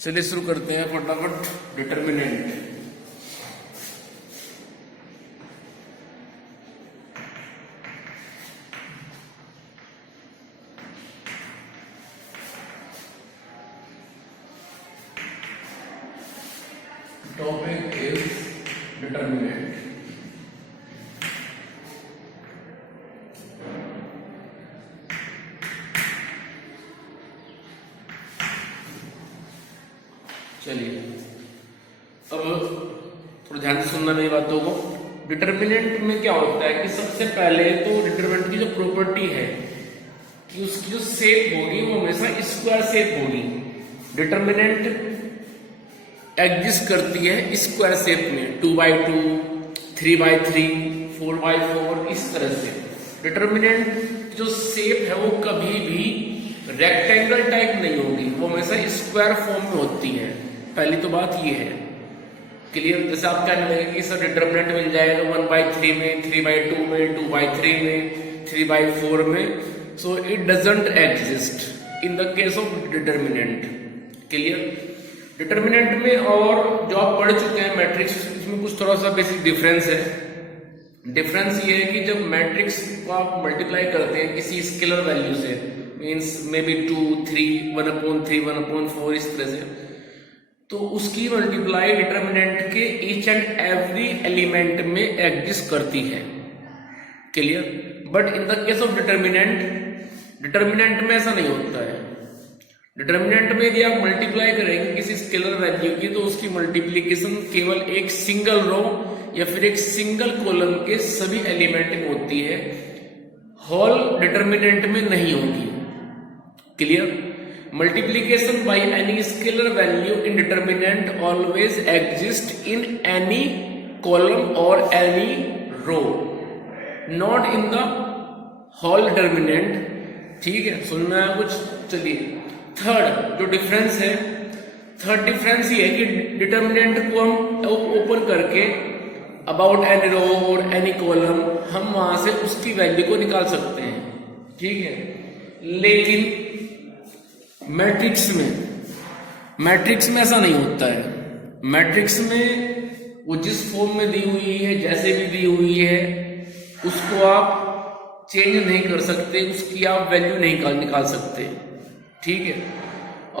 चलिए शुरू करते हैं फटाफट। डिटर्मिनेंट। Topic is determinant. चलिए अब थोड़ा ध्यान से सुनना मेरी बातों को। डिटर्मिनेंट में क्या होता है कि सबसे पहले तो डिटर्मिनेंट की जो प्रॉपर्टी है कि उसकी जो शेप होगी वो हमेशा स्क्वायर शेप होगी। डिटर्मिनेंट एग्जिस्ट करती है स्क्वायर शेप में, 2x2, 3x3, 4x4, इस तरह से। डिटर्मिनेंट जो शेप है वो कभी भी रेक्टेंगल टाइप नहीं होगी, वो हमेशा स्क्वायर फॉर्म में होती है। पहली तो बात ये है, क्लियर। जैसे आप कहने लगे कि सर डिटर्मिनेंट मिल जाएगा 1/3 में, 3/2 में, 2/3 में, 3/4 में, so it doesn't exist in the case of determinant. Clear. Determinant में और जो आप पढ़ चुके हैं मैट्रिक्स, इसमें कुछ थोड़ा सा बेसिक डिफरेंस है। डिफरेंस ये है कि जब मैट्रिक्स को आप मल्टीप्लाई करते हैं किसी स्केलर वैल्यू से, मीन्स मे बी 2, 3, 1/3, 1/4, इस तरह से, तो उसकी मल्टीप्लाई डिटर्मिनेंट के ईच एंड एवरी एलिमेंट में एग्जिस्ट करती है। Clear. But in the case of determinant में ऐसा नहीं होता है। डिटर्मिनेंट में यदि आप मल्टीप्लाई करेंगे किसी स्केलर वैल्यू की, तो उसकी मल्टीप्लीकेशन केवल एक सिंगल रो या फिर एक सिंगल कॉलम के सभी एलिमेंट में होती है, होल डिटर्मिनेंट में नहीं होगी। Clear. Multiplication by any scalar value in determinant always exist in any column और any row, not in the whole determinant. ठीक है, सुनना है कुछ। चलिए थर्ड जो डिफरेंस है, थर्ड डिफरेंस ये है कि डिटर्मिनेंट को हम ओपन करके अबाउट एनी रो और एनी कॉलम हम वहां से उसकी वैल्यू को निकाल सकते हैं। ठीक है। लेकिन मैट्रिक्स में ऐसा नहीं होता है। मैट्रिक्स में वो जिस फॉर्म में दी हुई है, जैसे भी दी हुई है, उसको आप चेंज नहीं कर सकते, उसकी आप वैल्यू नहीं निकाल सकते। ठीक है।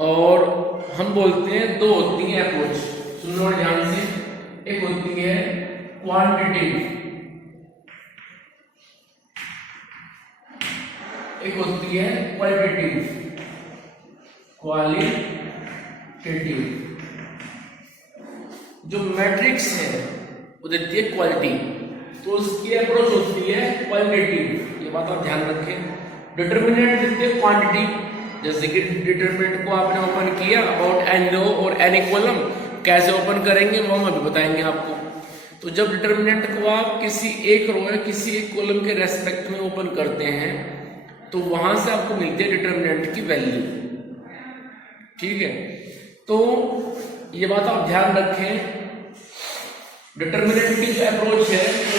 और हम बोलते हैं दो होती है अप्रोच, सुनो ध्यान से। एक होती है क्वांटिटेटिव, एक होती है क्वालिटेटिव। जो मैट्रिक्स है वो देती है क्वालिटी, तो उसकी अप्रोच होती है क्वालिटेटिव। ये बात आप ध्यान रखें। डिटर्मिनेंट देते हैं क्वांटिटी, जैसे कि डिटर्मिनेंट को आपने ओपन किया अबाउट एनी रो और एनी कॉलम, कैसे ओपन करेंगे वो हम अभी बताएंगे आपको। तो जब डिटर्मिनेंट को आप किसी एक रो या किसी एक कॉलम के रेस्पेक्ट में ओपन करते हैं, तो वहां से आपको मिलती है डिटर्मिनेंट की वैल्यू। ठीक है। तो ये बात आप ध्यान रखें। डिटर्मिनेंट की जो अप्रोच है वो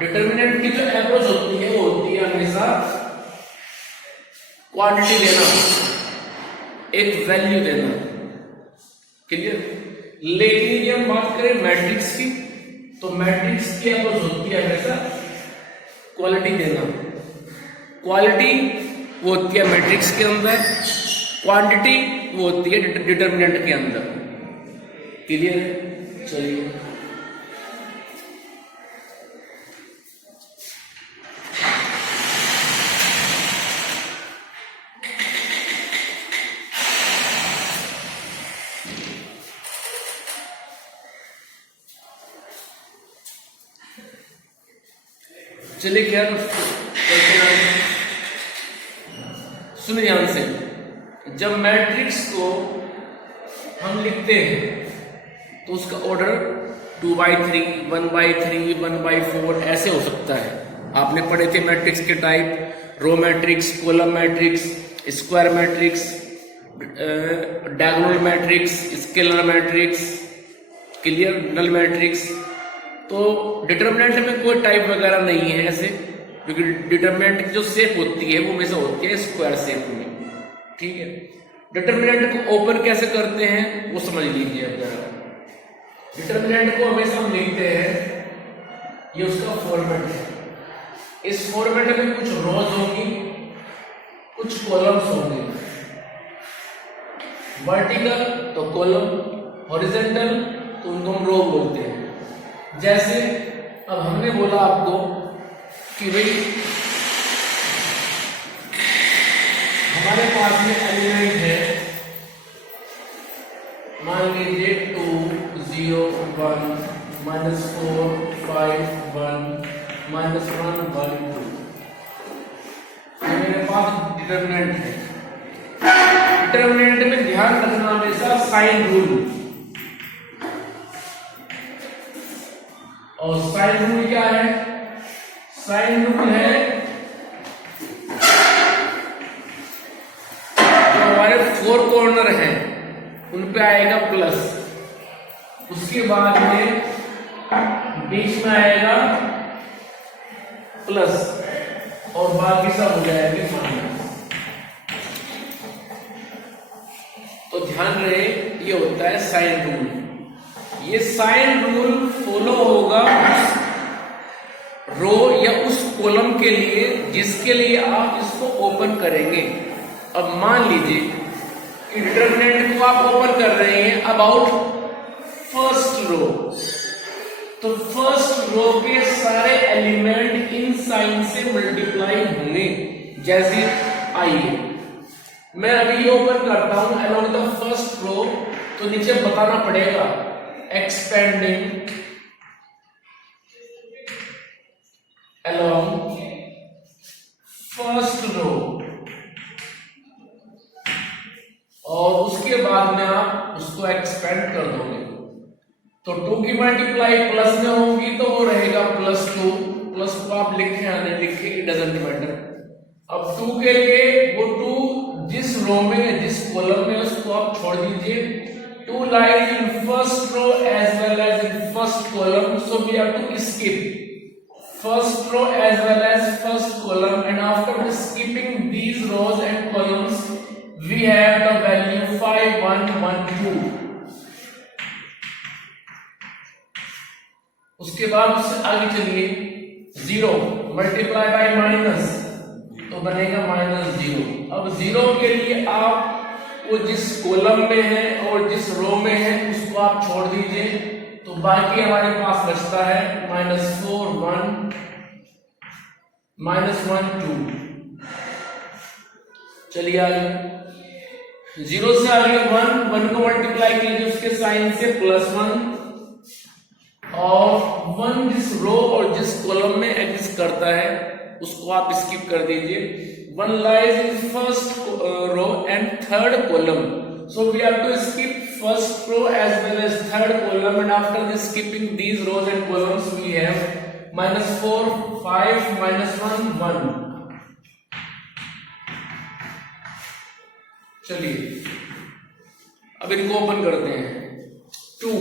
डिटर्मिनेंट की जो अप्रोच होती है वो होती है हमेशा क्वांटिटी देना, एक वैल्यू देना। क्लियर। लेकिन यदि हम बात करें मैट्रिक्स की, तो मैट्रिक्स की अप्रोच होती है हमेशा क्वालिटी देना। क्वालिटी वो होती है मैट्रिक्स के अंदर, क्वांटिटी वो होती है डिटर्मिनेंट के अंदर। क्लियर। चलिए चलिए क्या सुनिए ध्यान से। जब मैट्रिक्स को हम लिखते हैं तो उसका ऑर्डर 2/3, 1/3, 1/4 ऐसे हो सकता है। आपने पढ़े थे मैट्रिक्स के type, row matrix, column matrix, square matrix, diagonal matrix, scalar matrix, clear, null matrix. तो डिटर्मिनेंट में कोई टाइप वगैरह नहीं है ऐसे। क्योंकि डिटर्मिनेंट की जो शेप होती है वो हमेशा होती है स्क्वायर शेप में, ठीक है। डिटर्मिनेंट को ओपन कैसे करते हैं वो समझ लीजिए अब जरा। डिटर्मिनेंट को हमेशा हम लिखते हैं, ये उसका फॉर्मेट है। इस फॉर्मेट में कुछ रोज होंगी, कुछ कॉलम्स होंगे। वर्टिकल तो कॉलम, हॉरिजॉन्टल तो उनको हम रो बोलते हैं। जैसे अब हमने बोला आपको कि भाई हमारे पास में एलिमेंट है, मान लीजिए 2 0 1 -4 5 1 -1 1 2, ये मेरे पास डिटर्मिनेंट है। डिटर्मिनेंट में ध्यान रखना हमेशा साइन रूल, और साइन रूल क्या है? साइन रूल है जो हमारे 4 कॉर्नर हैं उन पे आएगा प्लस, उसके बाद में बीच में आएगा प्लस और बाकी सब हो जाएंगे माइनस। तो ध्यान रहे ये होता है साइन रूल। ये साइन रूल फॉलो होगा रो या उस कॉलम के लिए जिसके लिए आप इसको ओपन करेंगे। अब मान लीजिए कि डिटर्मिनेंट को आप ओपन कर रहे हैं अबाउट फर्स्ट रो, तो फर्स्ट रो के सारे एलिमेंट इन साइन से मल्टीप्लाई होंगे। जैसे आइए मैं अभी ये ओपन करता हूं अलोंग द फर्स्ट रो, तो नीचे बताना पड़ेगा एक्सपेंडिंग along first row, और उसके बाद में आप उसको एक्सपेंड कर दोगे। तो 2 की मल्टीप्लाई प्लस में होगी तो वो रहेगा +2, प्लस को आप लिखे या नहीं लिखे इट डजंट मैटर। अब 2 के लिए वो 2 जिस रो में जिस कॉलम में उसको आप छोड़ दीजिए। 2 lies in first row as well as in first column, so we have to skip first row as well as first column, and after skipping these rows and columns we have the value 5 1 1 2। उसके बाद उससे आगे चलिए 0 multiply by minus तो बनेगा -0। अब 0 के लिए आप वो जिस कॉलम में है और जिस रो में है उसको आप छोड़ दीजिए, तो बाकी हमारे पास बचता है -4 1 -1 2। चलिए आगे 0 से आगे 1 को मल्टीप्लाई कीजिए उसके साइन से +1, और 1 जिस रो और जिस कॉलम में एग्जिस्ट करता है उसको आप स्किप कर दीजिए। 1 lies in first row and third column, so we have to skip first row as well as third column, and after this skipping these rows and columns we have -4 5 -1 1। चलिए अब इनको open करते हैं। 2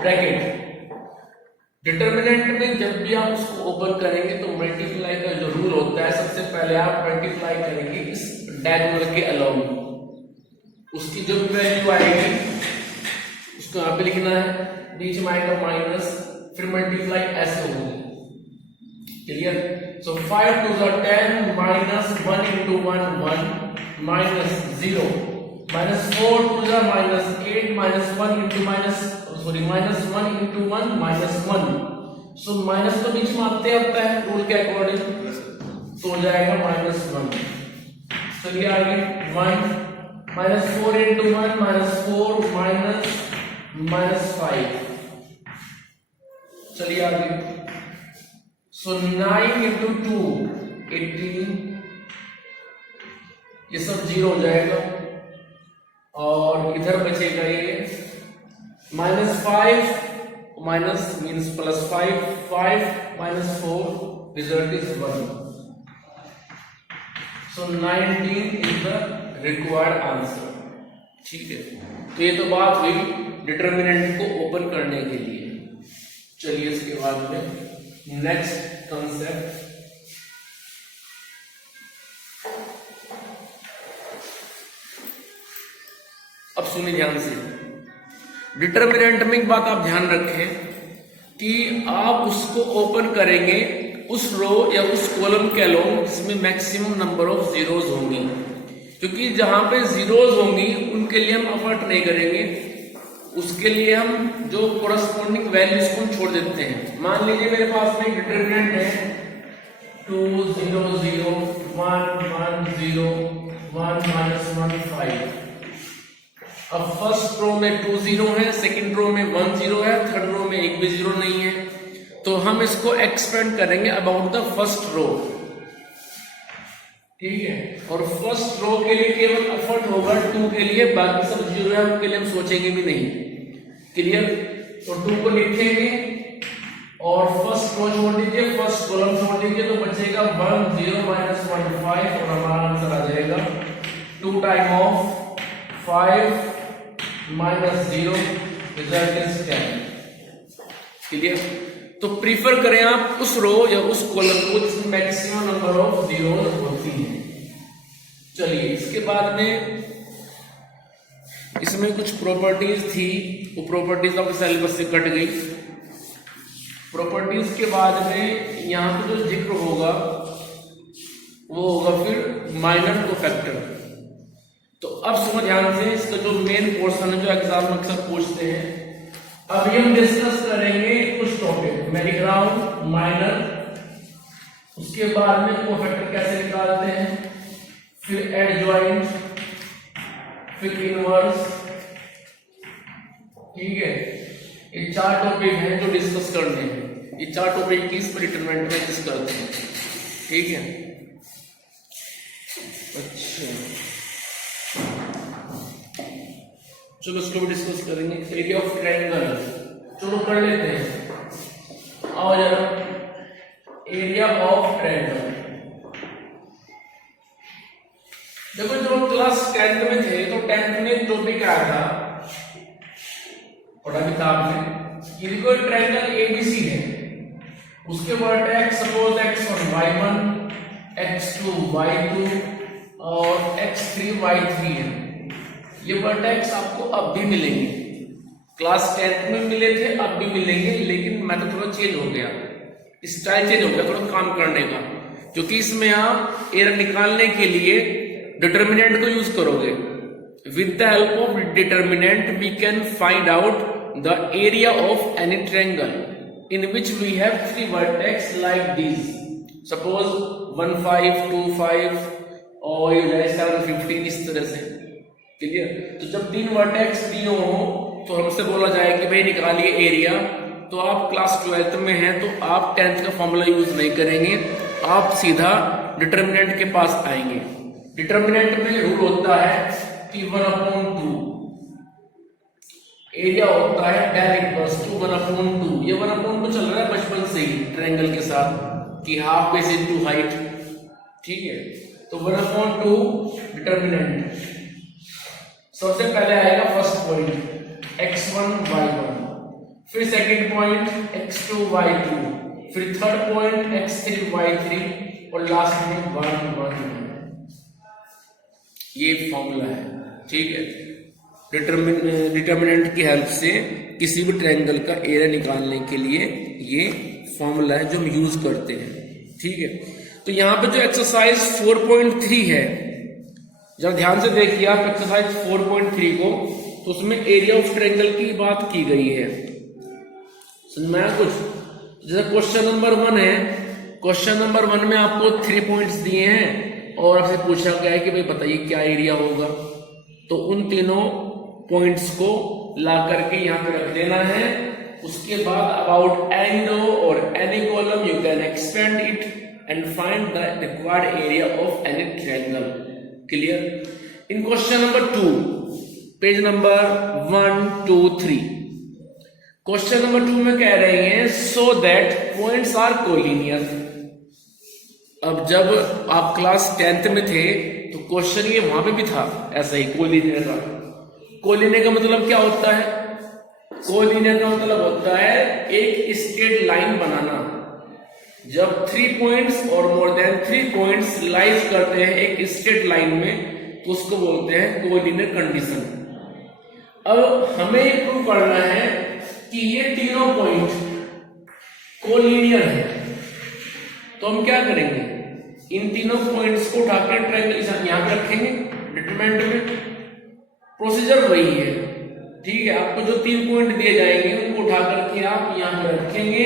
bracket, determinant में जब भी आप उसको ओपन करेंगे तो मल्टीप्लाई का जो रूल होता है, सबसे पहले आप मल्टीप्लाई करेंगे इस डायगोनल के अलोंग, उसकी जो वैल्यू आएगी उसको यहाँ पे लिखना है, बीच में आएगा माइनस, फिर मल्टीप्लाई ऐसे होगी। क्लियर? सो 5 2 10 -1 into 1 1 -0 -4 2 -8 -1 into -1 into 1 -1। So minus तो बीच में आते आता है रूल के अकॉर्डिंग, तो हो जाएगा -1। चलिए आगे 1 -4 into 1 -4 -5। चलिए आगे, सो 9 into 2 18, ये सब 0 हो जाएगा, और इधर बचेगा ये -5 minus means +5 5 -4 result is 1। So 19 is the required answer. ठीक है, तो ये तो बात हुई डिटर्मिनेंट को ओपन करने के लिए। चलिए इसके बाद में नेक्स्ट कंसेप्ट सुनिए ध्यान से, डिटर्मिनेंट में एक बात आप ध्यान रखें कि आप उसको ओपन करेंगे उस रो या उस कॉलम के अलोंग जिसमें मैक्सिमम नंबर ऑफ जीरोज होंगी, क्योंकि जहां पे जीरोज होंगी उनके लिए हम एफर्ट नहीं करेंगे, उसके लिए हम जो कोरस्पॉन्डिंग वैल्यूज को हम छोड़ देते हैं। मान लीजिए मेरे पास में डिटर्मिनेंट है 2 0 0 1 1 0 1 -1 5। अब फर्स्ट रो में 2 0 है, सेकंड रो में 1 0 है, थर्ड रो में एक भी जीरो नहीं है, तो हम इसको एक्सपेंड करेंगे अबाउट द फर्स्ट रो, ठीक है। और फर्स्ट रो के लिए केवल एफर्ट होगा 2 के लिए, बाकी सब जीरो है उनके लिए हम सोचेंगे भी नहीं। क्लियर? तो 2 को लिखेंगे और फर्स्ट रो छोड़ दीजिए, फर्स्ट कॉलम छोड़ दीजिए, तो बचेगा 1 0 -1 5 और हमारा आंसर आ जाएगा 2 time of 5 -0 result is 10। Clear? तो प्रीफर करें आप उस रो या उस कॉलम को जिसमें मैक्सिमम नंबर ऑफ जीरोज होती हैं। चलिए, इसके बाद में इसमें कुछ प्रॉपर्टीज थी, वो प्रॉपर्टीज आपके सिलेबस से कट गई। प्रॉपर्टीज के बाद में यहाँ पे जो जिक्र होगा वो होगा फिर माइनर कोफैक्टर। तो अब सुनो ध्यान से, इसका जो मेन पोर्शन है जो एग्जाम में अक्सर पूछते हैं, अभी हम डिस्कस करेंगे कुछ टॉपिक। मैं लिख रहा हूं माइनर, उसके बाद में कोफैक्टर कैसे निकालते हैं, फिर एडजॉइंट, फिर इनवर्स, ठीक है। ये 4 टॉपिक हैं जो डिस्कस करने हैं। ये 4 टॉपिक की इस डिटरमिनेंट में डिस्कस करते हैं, ठीक है। अच्छा, चलो इसको भी डिस्कस करेंगे। एरिया ऑफ ट्रायंगल, चलो कर लेते हैं। और एरिया ऑफ ट्रायंगल, देखो जब हम क्लास 10th में थे तो 10th में एक टॉपिक आया था, पढ़ा भी था आपने, कि कोई ट्रायंगल एबीसी है, उसके vertex suppose x1 y1, x2 y2 और x3 y3 है। ये वर्टेक्स आपको अब भी मिलेंगे, क्लास 10th में मिले थे, अब भी मिलेंगे, लेकिन मेथड थोड़ा चेंज हो गया, स्टाइल चेंज हो गया थोड़ा काम करने का, क्योंकि इसमें आप एरर निकालने के लिए डिटर्मिनेंट को यूज करोगे। With the help of determinant we can find out the area of any triangle in which we have 3 vertex like this, suppose 1 5 2 5 और 7 15, इस तरह से। क्लियर? तो जब 3 वर्टेक्स दिए हो तो हमसे बोला जाए कि भाई निकालिए एरिया, तो आप क्लास 12th में हैं तो आप 10th का फॉर्मूला यूज नहीं करेंगे, आप सीधा डिटर्मिनेंट के पास आएंगे। डिटर्मिनेंट में रूल होता है कि 1/2, एरिया होता है डायरेक्ट बस टू 1/2। ये 1/2 चल रहा है बचपन से ही ट्रायंगल के साथ कि हाफ बेस इनटू हाइट, ठीक है। तो 1/2 डिटर्मिनेंट, सबसे पहले आएगा फर्स्ट पॉइंट x1 y1, फिर सेकंड पॉइंट x2 y2, फिर थर्ड पॉइंट x3 y3 और लास्ट में 1 1 1। ये फॉर्मूला है, ठीक है। डिटर्मिनेंट की हेल्प से किसी भी ट्रायंगल का एरिया निकालने के लिए ये फॉर्मूला है जो हम यूज करते हैं, ठीक है। तो यहाँ पे जो एक्सरसाइज 4.3 है, जब ध्यान से देखिए आप एक्सरसाइज 4.3 को, तो उसमें एरिया ऑफ ट्रायंगल की बात की गई है। समझ में आया कुछ? जैसे क्वेश्चन नंबर 1 है, क्वेश्चन नंबर 1 में आपको 3 पॉइंट्स दिए हैं और आपसे पूछा गया है कि भाई बताइए क्या एरिया होगा, तो उन तीनों पॉइंट्स को ला करके यहाँ पे रख देना है। उसके बाद अबाउट एनी रो और any column you can expand it and find the required area of any triangle. Clear? In question number 2, page number 1 2 3, question number 2 में कह रहे हैं so that points are collinear. अब जब आप क्लास 10th में थे तो क्वेश्चन ये वहां पे भी था ऐसा ही, कोलिनियर का। कोलिनियर का मतलब क्या होता है? कोलिनियर का मतलब होता है एक स्ट्रेट लाइन बनाना। जब 3 पॉइंट्स और मोर देन 3 पॉइंट्स लाइज करते हैं एक स्ट्रेट लाइन में, तो उसको बोलते हैं कोलिनियर कंडीशन। अब हमें प्रूव करना है कि ये तीनों पॉइंट कोलिनियर है। तो हम क्या करेंगे, इन तीनों पॉइंट्स को उठाकर ट्रायंगल यहां पे रखेंगे डिटरमिनेंट में। प्रोसीजर वही है, ठीक है। आपको जो 3 पॉइंट दिए जाएंगे उनको उठा करके आप यहां पे रखेंगे,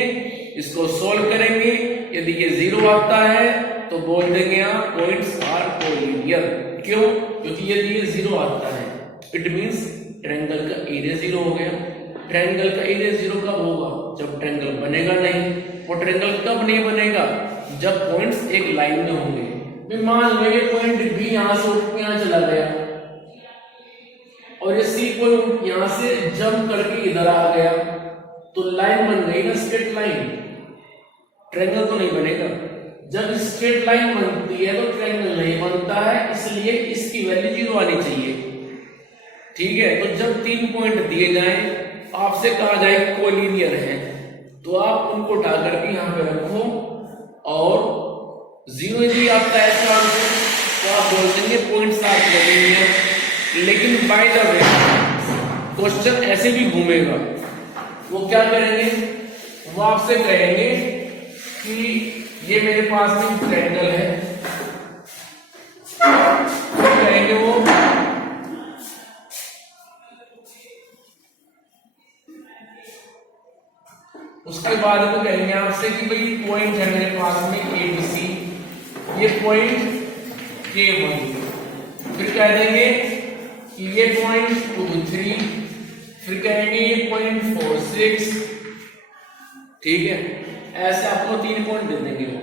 इसको सोल्व करेंगे। यदि ये 0 आता है तो बोल देंगे आप पॉइंट्स आर कोलिनियर। क्यों? क्योंकि यदि ये 0 आता है इट मींस ट्रायंगल का एरिया 0 हो गया। ट्रायंगल का एरिया 0 कब होगा? जब ट्रायंगल बनेगा नहीं। और ट्रायंगल कब नहीं बनेगा? जब पॉइंट्स एक लाइन में होंगे। मान लो ये पॉइंट बी यहां से उठ के यहां चला गया और ये सी पॉइंट यहां से जंप करके इधर आ गया, तो लाइन बन गई ना स्ट्रेट लाइन। ट्रायंगल तो नहीं बनेगा। जब स्ट्रेट लाइन बनती है तो ट्रायंगल नहीं बनता है, इसलिए इसकी वैल्यू 0 आनी चाहिए, ठीक है। तो जब 3 पॉइंट दिए जाएं, आपसे कहा जाए कोलिनियर है, तो आप उनको उठा करके यहां पे रखो और 0 यदि आपका ऐसा आंसर तो आप बोल देंगे पॉइंट्स आर कोलिनियर। लेकिन बाय द वे क्वेश्चन ऐसे भी घूमेगा। वो क्या करेंगे, वो आपसे कहेंगे कि ये मेरे पास में ट्रायंगल है, तो कहेंगे वो उसके बाद वो कहेंगे आपसे कि भाई पॉइंट है मेरे पास में ABC, ये पॉइंट K1, फिर कह देंगे कि ये पॉइंट 2, 3, फिर कहेंगे ये पॉइंट 4, 6, ठीक है। ऐसे आपको 3 पॉइंट दे देंगे वो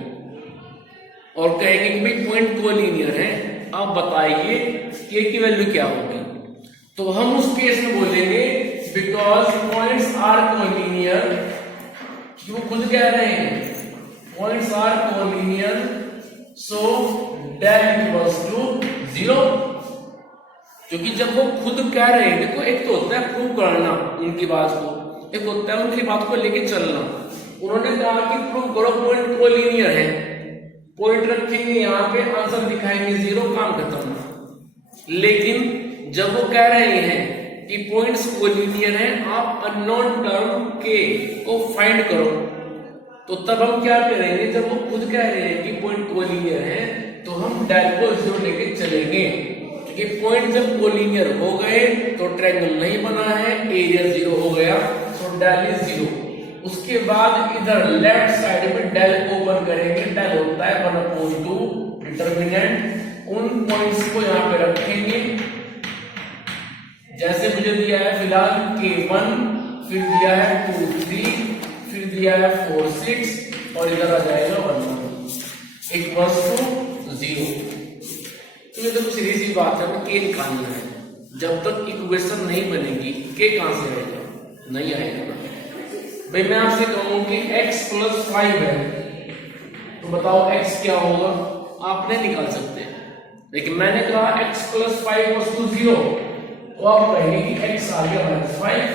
और कहेंगे कि भाई पॉइंट कोलिनियर है, आप बताइए K की वैल्यू क्या होगी। तो हम उस केस में बोलेंगे बिकॉज पॉइंट्स आर कोलिनियर, वो खुद कह रहे हैं points are collinear, so del equals to 0। क्योंकि जब वो खुद कह रहे हैं, देखो एक तो होता है प्रूव करना उनकी बात को, एक होता है उनकी बात को लेके चलना। उन्होंने कहा कि प्रूव करो पॉइंट कोलिनियर है, पॉइंट रखेंगे यहाँ पे, आंसर दिखाएंगे 0, काम खत्म। लेकिन जब वो कह रहे हैं कि पॉइंट्स कोलिनियर हैं, आप अननोन टर्म के को फाइंड करो, तो तब हम क्या करेंगे, जब वो खुद कह रहे हैं कि पॉइंट कोलिनियर है तो हम डेल को 0 लेके चलेंगे। क्योंकि पॉइंट जब कोलिनियर हो गए तो ट्रायंगल नहीं बना है, एरिया 0 हो गया, तो डेल इज 0। उसके बाद इधर लेफ्ट साइड में डेल को ओपन करेंगे, डेल होता है 1/2 डिटरमिनेंट। उन पॉइंट्स को यहाँ पे रखेंगे जैसे मुझे दिया है फिलहाल K1, फिर दिया है 2, 3, फिर दिया है 4, 6 और इधर आ जाएगा 1, 1 = 0। तो ये तो सीधी सी बात है, K निकालना है। जब तक इक्वेशन नहीं बनेगी K कहां से आएगा? नहीं आएगा ना भाई। मैं आपसे कहूं कि x + 5 है, तो बताओ x क्या होगा? आप नहीं निकाल सकते। लेकिन मैंने कहा x + 5 = 0, तो आप कहेंगे कि x आ गया -5।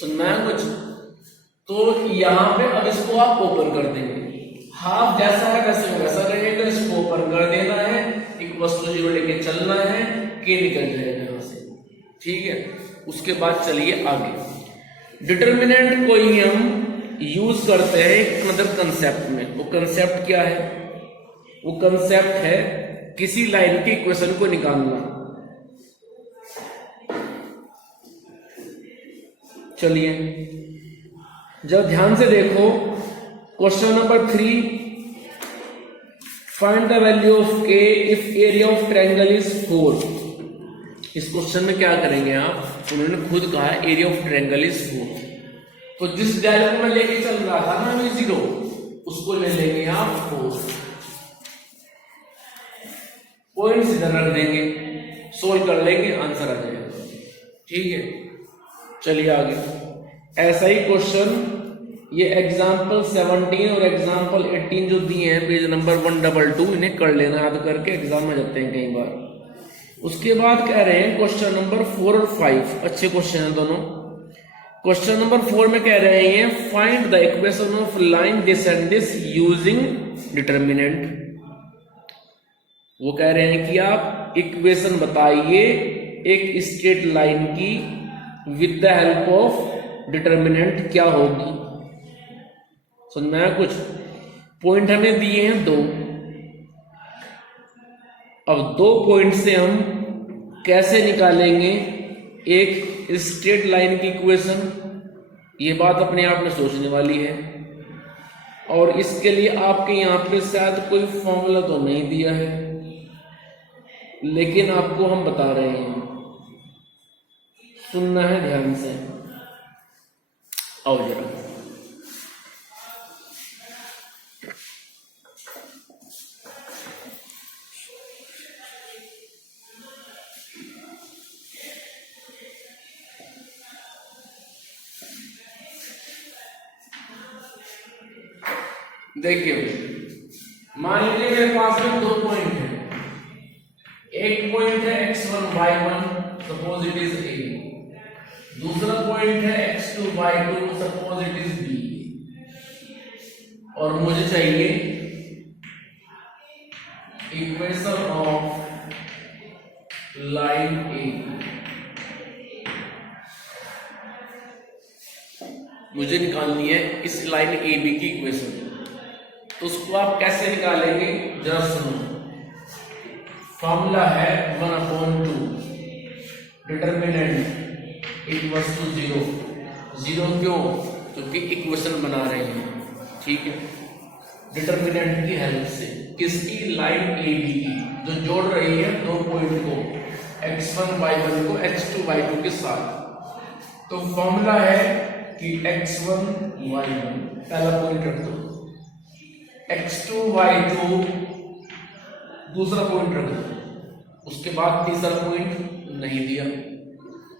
सुनना है कुछ? तो यहां पे अब इसको आप ओपन कर देंगे, हाफ जैसा है वैसे वैसा रहेगा, इसको ओपन कर देना है, इक्वल्स टू 0 लेके चलना है, K निकल जाएगा यहां से, ठीक है। उसके बाद चलिए आगे। डिटरमिनेंट को ही हम यूज करते हैं एक मतलब कंसेप्ट में। वो कंसेप्ट क्या है? वो कंसेप्ट है किसी लाइन की इक्वेशन को निकालना। चलिए जब ध्यान से देखो, question number 3, find the value of K if area of triangle is 4। इस क्वेश्चन में क्या करेंगे आप? उन्होंने खुद कहा एरिया ऑफ ट्रायंगल इज 4, तो जिस डेल को मैं लेके चल रहा था ना 0, उसको ले लेंगे आप 4, पॉइंट्स इधर रख देंगे, सोल्व कर लेंगे, आंसर आ जाएगा, ठीक है। चलिए आगे। ऐसा ही क्वेश्चन ये एग्जाम्पल 17 और एग्जाम्पल 18 जो दिए हैं पेज नंबर 122, इन्हें कर लेना याद करके, एग्जाम में जाते हैं कई बार। उसके बाद कह रहे हैं क्वेश्चन नंबर 4 और 5, अच्छे क्वेश्चन हैं दोनों। क्वेश्चन नंबर 4 में कह रहे हैं find the equation of line डिसेंडिस यूजिंग डिटरमिनेंट। वो कह रहे हैं कि आप इक्वेशन बताइए एक स्ट्रेट लाइन की with the help of determinant क्या होगी। समझ में आया कुछ? पॉइंट हमें दिए हैं 2। अब 2 पॉइंट से हम कैसे निकालेंगे एक स्ट्रेट लाइन की इक्वेशन, ये बात अपने आप में सोचने वाली है। और इसके लिए आपके यहाँ पे शायद कोई फॉर्मूला तो नहीं दिया है, लेकिन आपको हम बता रहे हैं, सुनना है ध्यान से। आओ जरा, देखिए मान लीजिए मेरे पास में 2 पॉइंट है। एक पॉइंट है x1 y1, suppose it is a। दूसरा पॉइंट है x2 y2, suppose it is b। और मुझे चाहिए इक्वेशन ऑफ लाइन a। मुझे निकालनी है इस लाइन ए बी की इक्वेशन। तो उसको आप कैसे निकालेंगे जरा सुनो। फॉर्मूला है 1/2 डिटर्मिनेंट इक्वल्स टू 0। 0 क्यों? क्योंकि इक्वेशन बना रहे हैं, ठीक है, डिटर्मिनेंट की हेल्प से। किसकी? लाइन ए बी की, जो जोड़ रही है 2 पॉइंट को, x1 y1 को x2 y2 के साथ। तो फॉर्मूला है कि x1 y1 पहला पॉइंट रख दो, x2 y2 दूसरा पॉइंट रख दो, उसके बाद तीसरा पॉइंट नहीं दिया।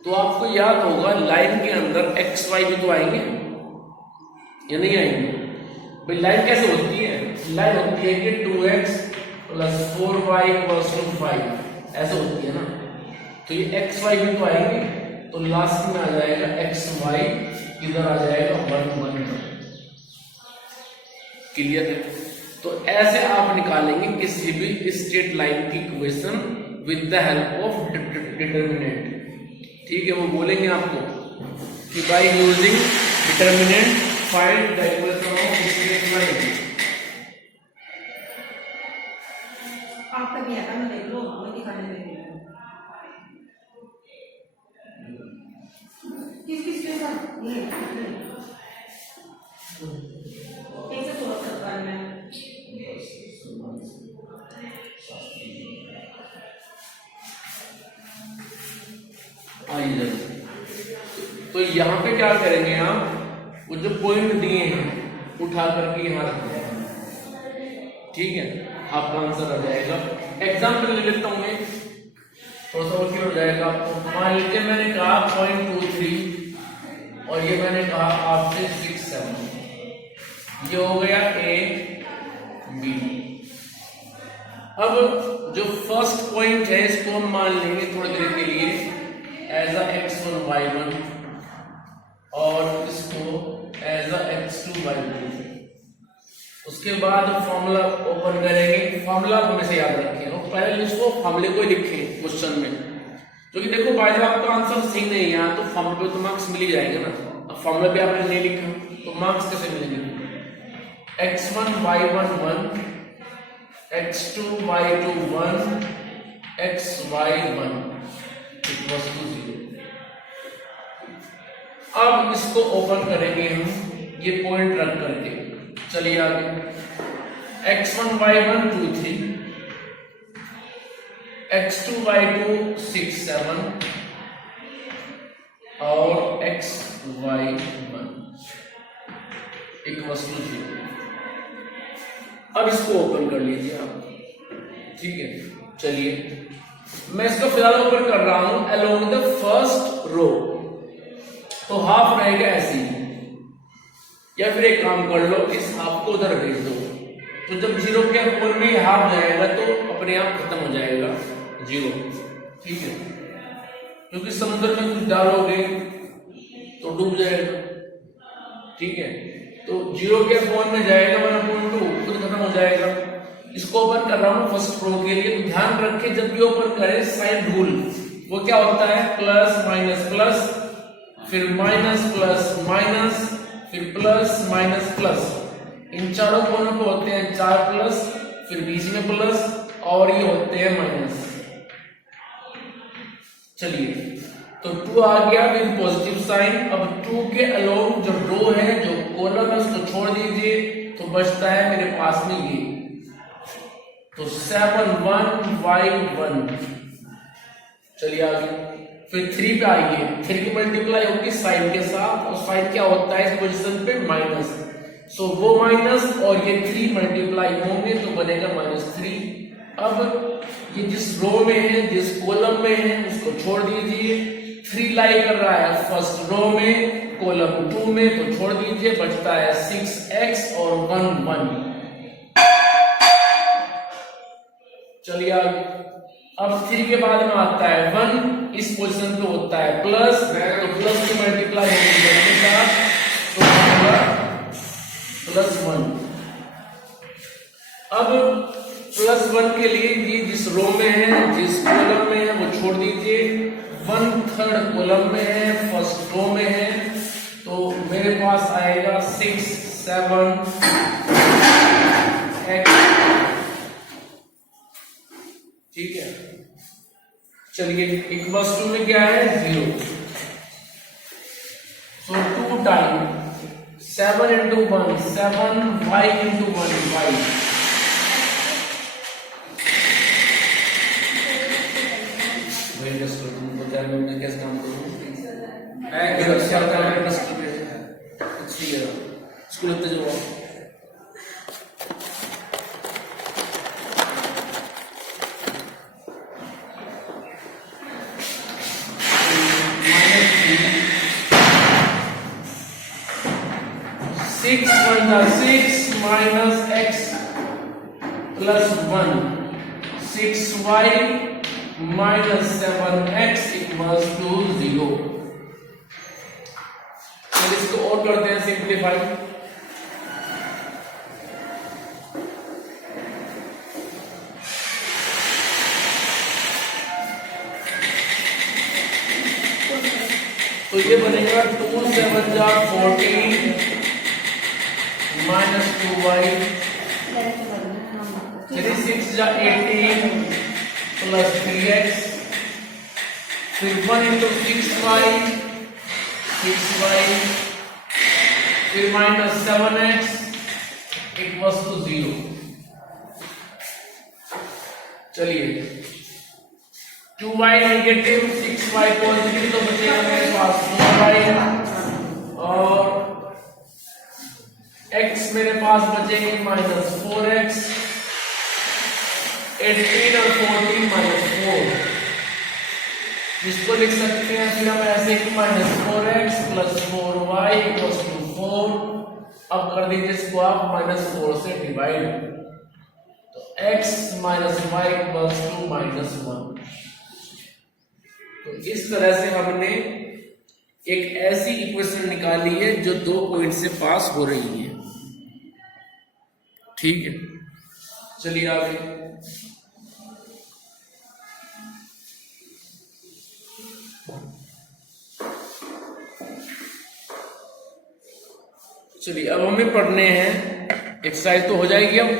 तो आपको याद होगा लाइन के अंदर x y भी तो आएंगे या नहीं आएंगे? भाई लाइन कैसे होती है? लाइन होती है कि 2x + 4y = 5, ऐसे होती है ना। तो ये x y भी तो आएंगे, तो लास्ट में आ जाएगा x y, इधर आ जाएगा 1 1। क्लियर है? तो ऐसे आप निकालेंगे किसी भी स्ट्रेट लाइन की equation with the help of determinant. ठीक है, वो बोलेंगे आपको कि by using determinant find the equation of straight line. आपका भी है ना, देख लो, मैं दिखाने दे रही हूं। किस पे था ये? कैसे थोड़ा सा करना है? आइए, तो यहाँ पे क्या करेंगे आप? वो जो पॉइंट दिए हैं उठा करके यहाँ रख देंगे। ठीक है, आपका आंसर आ जाएगा। एग्जाम्पल ले लेता हूँ मैं, थोड़ा सा और हो जाएगा आपको। मान लीजिए मैंने कहा 0.23 और ये मैंने कहा आपसे 6 7। ये हो गया ए बी। अब जो फर्स्ट पॉइंट है इसको हम मान लेंगे थोड़ी देर के लिए एज अ x1 y1 और इसको एज अ x2 y2। उसके बाद फॉर्मूला ओपन करेंगे। फॉर्मूला हमेशा याद रखें और पहले इसको फॉर्मूले को लिखें क्वेश्चन में, क्योंकि देखो बाय द आपका आंसर सही नहीं है तो फॉर्मूले पे तो मार्क्स मिल ही जाएंगे ना। अब फॉर्मूला भी आपने नहीं लिखा तो मार्क्स कैसे मिलेंगे? x1 y1 1, x2 y2 1, xy 1 equals to 0। अब इसको ओपन करेंगे हम ये पॉइंट रख करके। चलिए आगे, x1 y1 2 3, x2 y2 6 7 और xy 1 इक्वल्स टू 0। अब इसको ओपन कर लीजिए आप। ठीक है, चलिए मैं इसको फिलहाल ओपन कर रहा हूं अलोंग द फर्स्ट रो। तो हाफ रहेगा ऐसे ही, या फिर एक काम कर लो, इस हाफ को उधर भेज दो। तो जब 0 के ऊपर में हाफ जाएगा तो अपने आप खत्म हो जाएगा 0। ठीक है, क्योंकि समुद्र में कुछ डालोगे तो डूब जाएगा। ठीक है, तो 0 के ऊपर में जाएगा 1/2, खुद खत्म हो जाएगा। इसको ओपन कर रहा हूं फर्स्ट रो के लिए। तो ध्यान रखें जब भी ओपन करें साइन रूल वो क्या होता है प्लस माइनस प्लस, फिर माइनस प्लस माइनस, फिर प्लस माइनस प्लस। इन चारों कोनों पे होते हैं 4 प्लस, फिर बीच में प्लस और ये होते हैं माइनस। चलिए तो 2 आ गया विद पॉजिटिव साइन। अब 2 के अलोंग जो रो है, जो कॉलम है, उसको छोड़ दीजिए तो बचता है मेरे पास में ये। तो 7 1 5 1। चलिए आगे, फिर 3 पे आइए। 3 की मल्टीप्लाई होगी साइन के साथ, और साइन क्या होता है इस पोजीशन पे माइनस। सो वो माइनस और ये 3 मल्टीप्लाई होंगे तो बनेगा -3। अब ये जिस रो में है, जिस कॉलम में है, उसको छोड़ दीजिए। 3 लाई कर रहा है फर्स्ट रो में, कॉलम 2 में, तो छोड़ दीजिए, बचता है 6x और 1 1। चलिए आगे। अब 3 के बाद में आता है 1, इस पोजीशन पे होता है प्लस, तो प्लस की मल्टीप्लाई होगी के साथ, तो होगा +1। अब +1 के लिए ये जिस रो में है, जिस कॉलम में है, वो छोड़ दीजिए। 1/3 कॉलम में है, फर्स्ट रो में है, तो मेरे पास आएगा 6 7 x। ठीक है, चलिए इक्वल्स टू में क्या है 0। सो 2 टाइम 7 into 1 7, 5 into 1 5। वही डस्ट तुमको क्या मैं कैसे काम करूँ? मैं अच्छा काम है डस्ट पे अच्छी है स्कूल ते जो -6 x plus 1 6y minus 7x equals to 0। चलिए इसको और करते हैं सिंप्लीफाई। तो ये बनेगा 2 7 जा 14 -2y 3 6 जा 18 plus 3x, फिर 1 into 6y 6y, फिर -7x equals to 0। चलिए 2y नेगेटिव 6y पॉजिटिव, तो बचेगा मेरे पास 4y और x मेरे पास बचेंगे -4x। 18 और 14 -4, इसको लिख सकते हैं फिर हम ऐसे कि -4x plus 4y equals to 4। अब कर दीजिए इसको आप -4 से डिवाइड, तो x minus y equals to -1। तो इस तरह से हमने एक ऐसी इक्वेशन निकाली है जो 2 पॉइंट से पास हो रही है। ठीक है, चलिए आगे। चलिए अब हमें पढ़ने हैं, एक्सरसाइज तो हो जाएगी, अब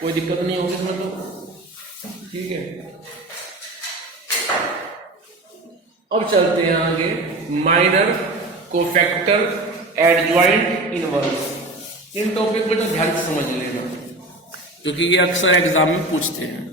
कोई दिक्कत नहीं होगी इसमें तो। ठीक है, अब चलते हैं आगे। माइनर, कोफैक्टर, एडजॉइंट, इनवर्स, इन टॉपिक को तो ध्यान से समझ लेना क्योंकि ये अक्सर एग्जाम में पूछते हैं।